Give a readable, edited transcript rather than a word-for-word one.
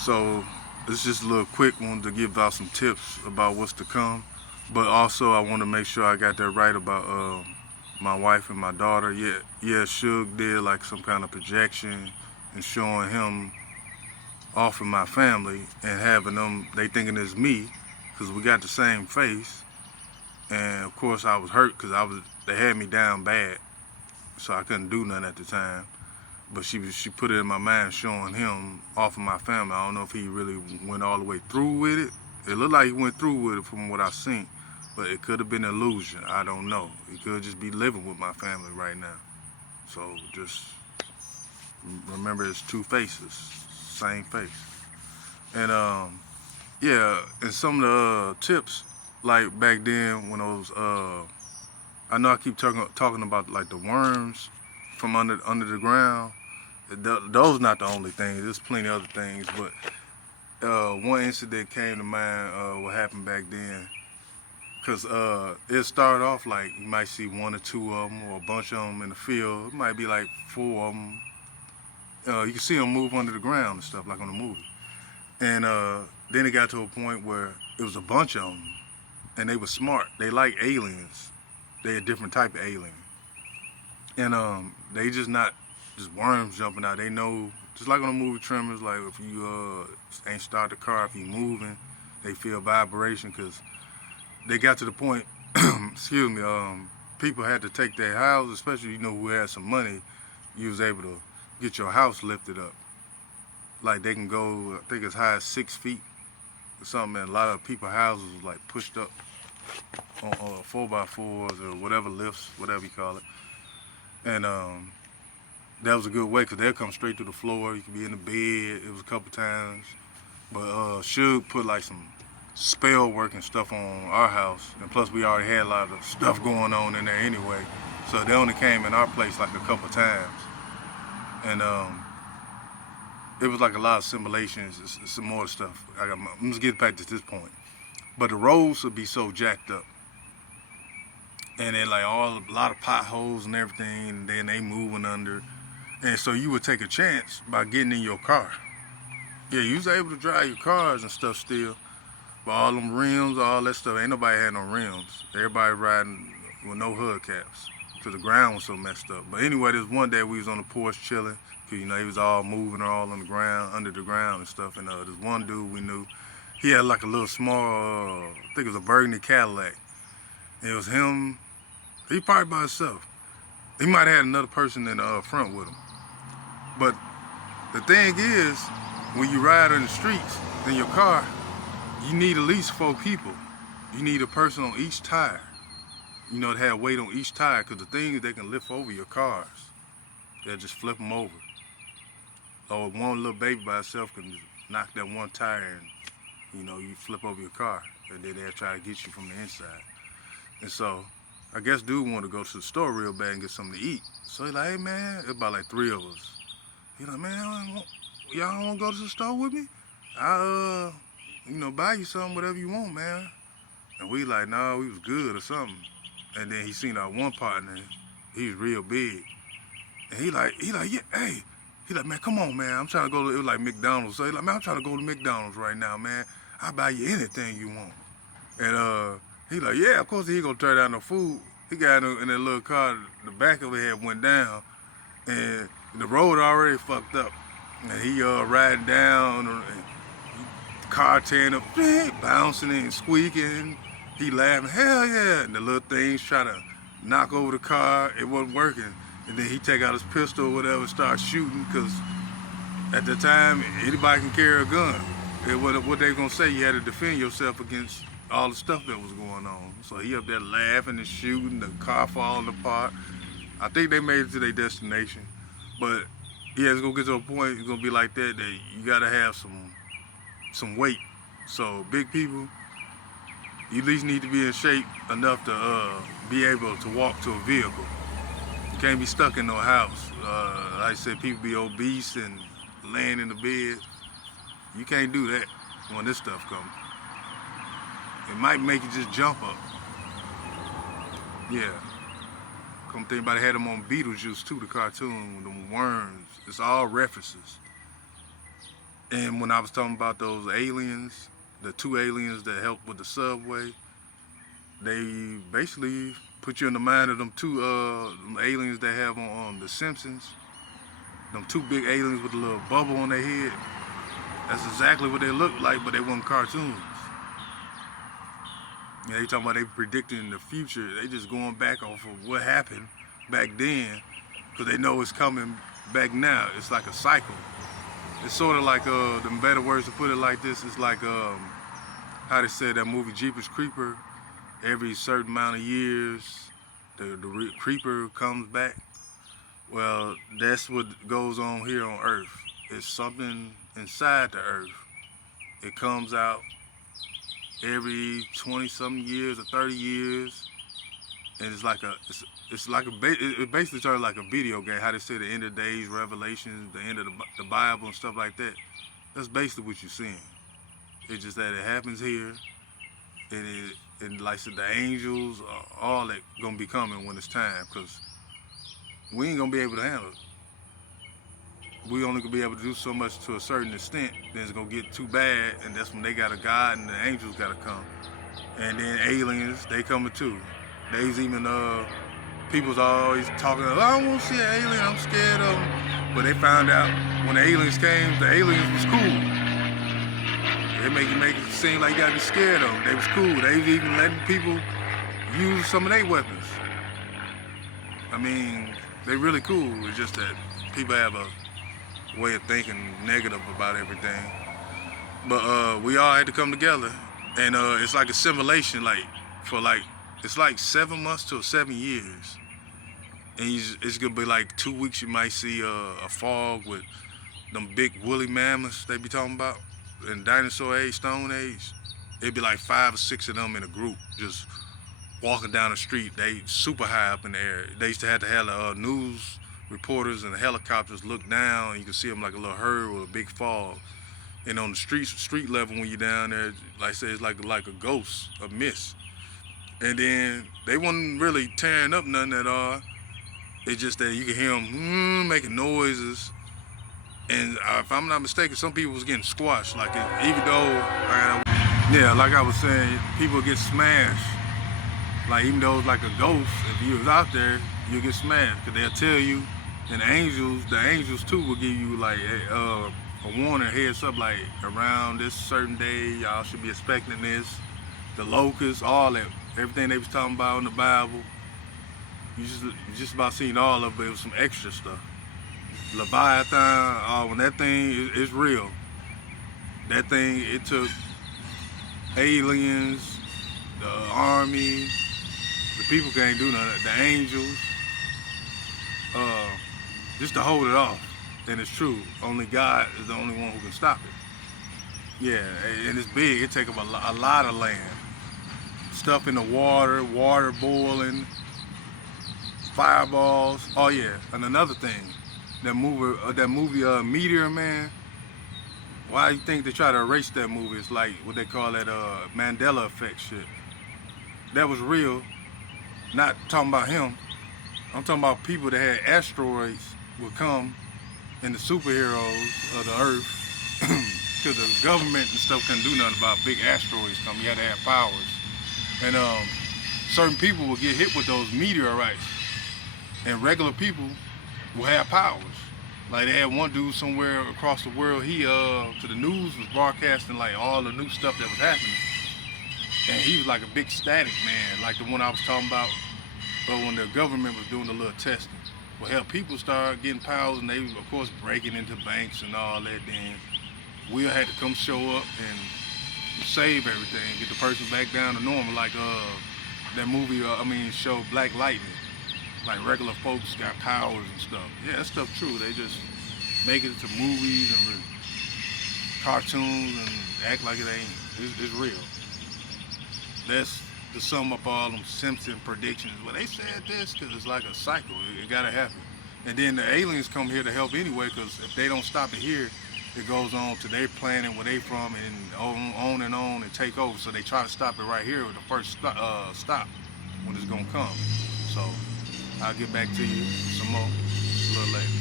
So it's just a little quick one to give out some tips about what's to come. But also I want to make sure I got that right about my wife and my daughter. Yeah, Suge did like some kind of projection and showing him off of my family and having them, they thinking it's me because we got the same face. And of course I was hurt because they had me down bad, so I couldn't do nothing at the time. But she put it in my mind showing him off of my family. I don't know if he really went all the way through with it. It looked like he went through with it from what I seen, but it could have been an illusion. I don't know. He could just be living with my family right now. So just remember, it's two faces, same face. And yeah, and some of the tips, like back then when those I know I keep talking about like the worms from under the ground. Those not the only things. There's plenty of other things, but one incident came to mind. What happened back then? Cause it started off like you might see one or two of them or a bunch of them in the field. It might be like four of them. You can see them move under the ground and stuff like on the movie. And then it got to a point where it was a bunch of them, and they were smart. They like aliens. They a different type of alien, and they just not just worms jumping out. They know, just like on the movie Tremors, like if you ain't start the car, if you moving, they feel vibration because they got to the point. Excuse me. People had to take their house, especially who had some money. You was able to get your house lifted up. Like they can go, I think as high as 6 feet or something. And a lot of people's houses was like pushed up on 4x4s or whatever lifts, whatever you call it. And that was a good way because they'll come straight through the floor. You could be in the bed. It was a couple times. But Suge put like some spell work and stuff on our house. And plus we already had a lot of stuff going on in there anyway. So they only came in our place like a couple times. And it was like a lot of simulations, some more stuff. I'm just getting back to this point. But the roads would be so jacked up. And then like a lot of potholes and everything, and then they moving under. And so you would take a chance by getting in your car. Yeah, you was able to drive your cars and stuff still. But all them rims, all that stuff, ain't nobody had no rims. Everybody riding with no hubcaps because the ground was so messed up. But anyway, there's one day we was on the porch chilling. Cause he was all moving all on the ground, under the ground and stuff. And there's one dude we knew. He had like a little small, I think it was a burgundy Cadillac. And it was him. He probably by himself. He might have had another person in the front with him. But the thing is, when you ride in the streets in your car, you need at least 4 people. You need a person on each tire. To have weight on each tire, because the thing is they can lift over your cars. They'll just flip them over. Or one little baby by itself can just knock that one tire and, you flip over your car. And then they'll try to get you from the inside. And so, I guess dude wanted to go to the store real bad and get something to eat. So he's like, hey man, it's about like 3 of us. He's like, man, y'all don't want to go to the store with me? I'll, buy you something, whatever you want, man. And we like, nah, we was good or something. And then he seen our one partner, he's real big. And he like, yeah, hey. He like, man, come on, man. I'm trying to go to, it was like McDonald's. So he like, man, I'm trying to go to McDonald's right now, man. I'll buy you anything you want. And he like, yeah, of course he gonna turn down the food. He got in that little car, the back of it had went down. And the road already fucked up. And he riding down, and the car tearing up, bouncing and squeaking. He laughing, hell yeah. And the little things try to knock over the car. It wasn't working. And then he take out his pistol or whatever and start shooting, because at the time, anybody can carry a gun. What they gonna say, you had to defend yourself against all the stuff that was going on. So he up there laughing and shooting, the car falling apart. I think they made it to their destination. But yeah, it's gonna get to a point, it's gonna be like that you gotta have some weight. So big people, you at least need to be in shape enough to be able to walk to a vehicle. You can't be stuck in no house. Like I said, people be obese and laying in the bed. You can't do that when this stuff comes. It might make you just jump up. Yeah. Come think about it, had them on Beetlejuice too, the cartoon, with them worms. It's all references. And when I was talking about those aliens, the two aliens that helped with the subway, they basically put you in the mind of them two them aliens they have on The Simpsons. Them two big aliens with a little bubble on their head. That's exactly what they look like, but they weren't cartoons. Yeah, they talking about they predicting the future. They just going back off of what happened back then, because they know it's coming back now. It's like a cycle. It's sort of like, the better words to put it like this, it's like how they said that movie Jeepers Creeper. Every certain amount of years, the creeper comes back. Well, that's what goes on here on Earth. It's something inside the Earth. It comes out every 20-something years or 30 years, and it's like it basically started like a video game. How they say the end of days, Revelations, the end of the Bible and stuff like that. That's basically what you're seeing. It's just that it happens here, and like I said, the angels, all that gonna be coming when it's time, because we ain't gonna be able to handle it. We only gonna be able to do so much to a certain extent. Then it's gonna get too bad, and that's when they got a God and the angels gotta come. And then aliens, they coming too. There's even people's always talking, oh, I don't want to see an alien, I'm scared of them. But they found out when the aliens came, the aliens was cool. They make it seem like you gotta be scared of them. They was cool. They was even letting people use some of their weapons. I mean, they really cool. It's just that people have a way of thinking negative about everything. But we all had to come together, and it's like a simulation, it's like 7 months to 7 years. And it's gonna be like 2 weeks. You might see a fog with them big woolly mammoths they be talking about in dinosaur age, stone age. It'd be like 5 or 6 of them in a group just walking down the street. They super high up in the air. They used to have the news reporters and the helicopters look down, and you can see them like a little herd with a big fog. And on the street level, when you're down there, like I said, it's like a ghost, a mist. And then they wasn't really tearing up nothing at all. It's just that you can hear them making noises. And if I'm not mistaken, some people was getting squashed. Like, even though, like I was saying, people get smashed. Like, even though it's like a ghost, if you was out there, you'll get smashed. Because they'll tell you, and the angels too will give you like a warning, heads up, like around this certain day, y'all should be expecting this. The locusts, all that, everything they was talking about in the Bible. You just about seen all of it, but it was some extra stuff. Leviathan, when that thing is real. That thing, it took aliens, the army, the people can't do nothing, the angels, just to hold it off. And it's true, only God is the only one who can stop it. Yeah, and it's big, it take up a lot of land. Stuff in the water boiling, fireballs. Oh yeah, and another thing, that movie Meteor Man. Why do you think they try to erase that movie? It's like what they call that Mandela effect shit. That was real. Not talking about him. I'm talking about people that had asteroids would come, and the superheroes of the earth, because the government and stuff couldn't do nothing about big asteroids coming. You had to have powers. And certain people will get hit with those meteorites, and regular people will have powers. Like they had one dude somewhere across the world, he to the news was broadcasting like all the new stuff that was happening. And he was like a big static man, like the one I was talking about, but when the government was doing the little testing. Well, hell, people started getting powers, and they was, of course, breaking into banks and all that. Then we had to come show up and save everything, get the person back down to normal, like that movie, show Black Lightning. Like regular folks got powers and stuff. Yeah, that stuff true. They just make it to movies and cartoons and act like it ain't. It's real. That's to sum up all them Simpson predictions. Well, they said this because it's like a cycle. It gotta happen. And then the aliens come here to help anyway, because if they don't stop it here, it goes on to their planet where they from, and on and take over. So they try to stop it right here with the first stop when it's gonna come. So I'll get back to you some more a little later.